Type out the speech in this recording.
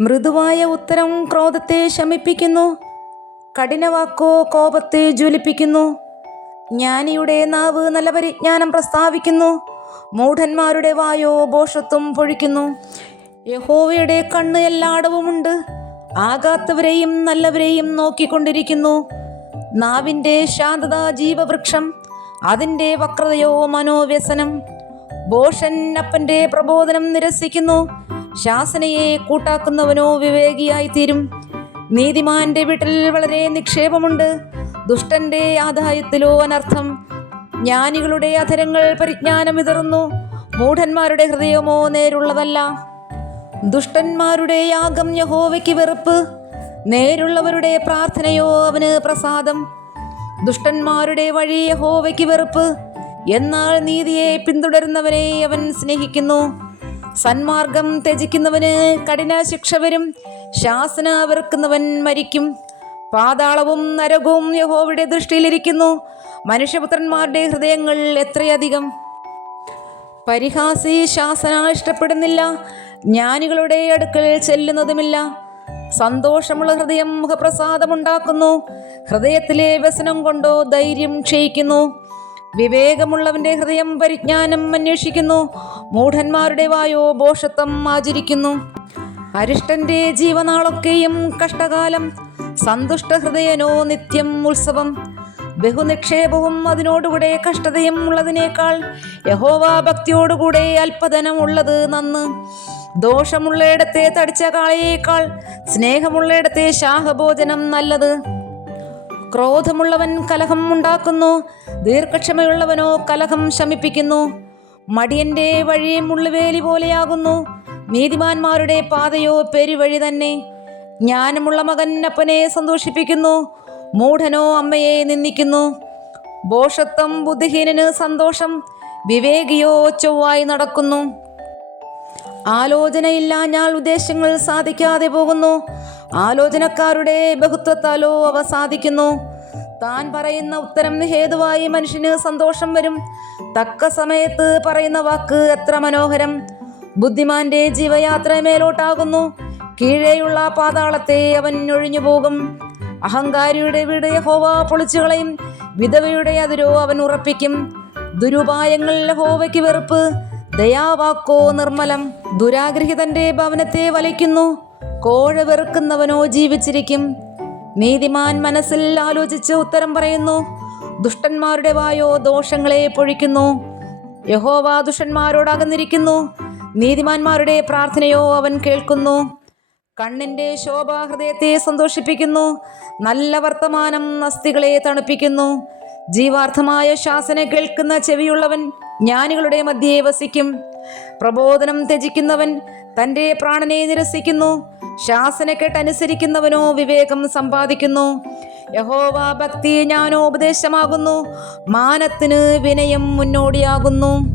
മൃദുവായ ഉത്തരം ക്രോധത്തെ ശമിപ്പിക്കുന്നു. കഠിനവാക്കോ കോപത്തെ ജ്വലിപ്പിക്കുന്നു. ജ്ഞാനിയുടെ നാവ് നല്ല പരിജ്ഞാനം പ്രസ്താവിക്കുന്നു. മൂഢന്മാരുടെ വായോ ഭോഷത്വം പൊഴിക്കുന്നു. യഹോവയുടെ കണ്ണ് എല്ലായിടവുമുണ്ട് ആകാത്തവരെയും നല്ലവരെയും നോക്കിക്കൊണ്ടിരിക്കുന്നു. നാവിന്റെ ശാന്തത ജീവവൃക്ഷം അതിന്റെ വക്രതയോ മനോവ്യസനം. ഭോഷൻ അപ്പന്റെ പ്രബോധനം നിരസിക്കുന്നു. ശാസനയെ കൂട്ടാക്കുന്നവനോ വിവേകിയായി തീരും നീതിമാന്റെ വീട്ടിൽ വളരെ നിക്ഷേപമുണ്ട്. ദുഷ്ടന്റെ ആദായത്തിലോ അനർത്ഥം. ജ്ഞാനികളുടെ അധരങ്ങൾ പരിജ്ഞാനം വിതറുന്നു മൂഢന്മാരുടെ ഹൃദയമോ നേരുള്ളതല്ല. ദുഷ്ടന്മാരുടെ യാഗം യഹോവയ്ക്ക് വെറുപ്പ്. നേരുള്ളവരുടെ പ്രാർത്ഥനയോ അവന് പ്രസാദം. ദുഷ്ടന്മാരുടെ വഴി യഹോവയ്ക്ക് വെറുപ്പ്. എന്നാൽ നീതിയെ പിന്തുടരുന്നവനെ അവൻ സ്നേഹിക്കുന്നു. സന്മാർഗം ത്യജിക്കുന്നവന് കഠിന ശിക്ഷ വരും ശാസന വെറുക്കുന്നവൻ മരിക്കും. പാതാളവും നരകവും യഹോവയുടെ ദൃഷ്ടിയിലിരിക്കുന്നു. മനുഷ്യപുത്രന്മാരുടെ ഹൃദയങ്ങൾ എത്രയധികം? പരിഹാസി ശാസന ഇഷ്ടപ്പെടുന്നില്ല. ജ്ഞാനികളുടെ അടുക്കൽ ചെല്ലുന്നതുമില്ല. സന്തോഷമുള്ള ഹൃദയം മുഖപ്രസാദമുണ്ടാക്കുന്നു. ഹൃദയത്തിലെ വ്യസനം കൊണ്ടോ ധൈര്യം ക്ഷയിക്കുന്നു. വിവേകമുള്ളവന്റെ ഹൃദയം പരിജ്ഞാനം അന്വേഷിക്കുന്നു. മൂഢന്മാരുടെ വായോ ബോഷത്വം ആചരിക്കുന്നു. അരിഷ്ടന്റെ ജീവനാളൊക്കെയും കഷ്ടകാലം സന്തുഷ്ട ഹൃദയനോ നിത്യം ഉത്സവം. ബഹുനിക്ഷേപവും അതിനോടുകൂടെ കഷ്ടതയും ഉള്ളതിനേക്കാൾ യഹോവ ഭക്തിയോടുകൂടെ അല്പധനം ഉള്ളത് നന്ന്. ദോഷമുള്ളയിടത്തെ തടിച്ച കാളയേക്കാൾ സ്നേഹമുള്ളയിടത്തെ ശാഹഭോജനം നല്ലത്. ക്രോധമുള്ളവൻ കലഹം ഉണ്ടാക്കുന്നു ദീർഘക്ഷമയുള്ളവനോ കലഹം ശമിപ്പിക്കുന്നു. മടിയന്റെ വഴി മുള്ളുവേലി പോലെയാകുന്നു നീതിമാന്മാരുടെ പാതയോ പെരുവഴി തന്നെ. ജ്ഞാനമുള്ള മകൻ അപ്പനെ സന്തോഷിപ്പിക്കുന്നു മൂഢനോ അമ്മയെ നിന്ദിക്കുന്നു. ബോഷത്വം ബുദ്ധിഹീനന് സന്തോഷം വിവേകിയോ ചൊവ്വായി നടക്കുന്നു. ആലോചനയില്ലാഞ്ഞാൽ ഉദ്ദേശങ്ങൾ സാധിക്കാതെ പോകുന്നു. ആലോചനക്കാരുടെ ബഹുത്വത്താലോ അവ സാധിക്കുന്നു. താൻ പറയുന്ന ഉത്തരം ഹേതുവായി മനുഷ്യന് സന്തോഷം വരും. തക്ക സമയത്ത് പറയുന്ന വാക്ക് എത്ര മനോഹരം. ബുദ്ധിമാന്റെ ജീവയാത്ര മേലോട്ടാകുന്നു കീഴെയുള്ള പാതാളത്തെ അവൻ ഒഴിഞ്ഞു പോകും. അഹങ്കാരിയുടെ വീട് ഹോവ പൊളിച്ചുകളയും വിധവയുടെ അതിരോ അവൻ ഉറപ്പിക്കും. ദുരുപായങ്ങളിലെ ഹോവയ്ക്ക് വെറുപ്പ്. ദയാവാക്കോ നിർമ്മലം. ദുരാഗ്രഹിതന്റെ ഭവനത്തെ വലയ്ക്കുന്നു. കോഴ വെറുക്കുന്നവനോ ജീവിച്ചിരിക്കും. നീതിമാൻ മനസ്സിൽ ആലോചിച്ച് ഉത്തരം പറയുന്നു. ദുഷ്ടന്മാരുടെ വായോ ദോഷങ്ങളെ പൊഴിക്കുന്നു. യഹോവ ദുഷ്ടന്മാരോടകന്നിരിക്കുന്നു. നീതിമാന്മാരുടെ പ്രാർത്ഥനയോ അവൻ കേൾക്കുന്നു. കണ്ണിന്റെ ശോഭ ഹൃദയത്തെ സന്തോഷിപ്പിക്കുന്നു. നല്ല വർത്തമാനം അസ്ഥികളെ തണുപ്പിക്കുന്നു. ജീവാർത്ഥമായ ശാസന കേൾക്കുന്ന ചെവിയുള്ളവൻ ജ്ഞാനികളുടെ മധ്യേ വസിക്കും. പ്രബോധനം ത്യജിക്കുന്നവൻ തന്റെ പ്രാണനെ നിരസിക്കുന്നു. ശാസന കേട്ടനുസരിക്കുന്നവനോ വിവേകം സമ്പാദിക്കുന്നു. യഹോവ ഭക്തി ജ്ഞാനോപദേശമാകുന്നു മാനത്തിന് വിനയം മുന്നോടിയാകുന്നു.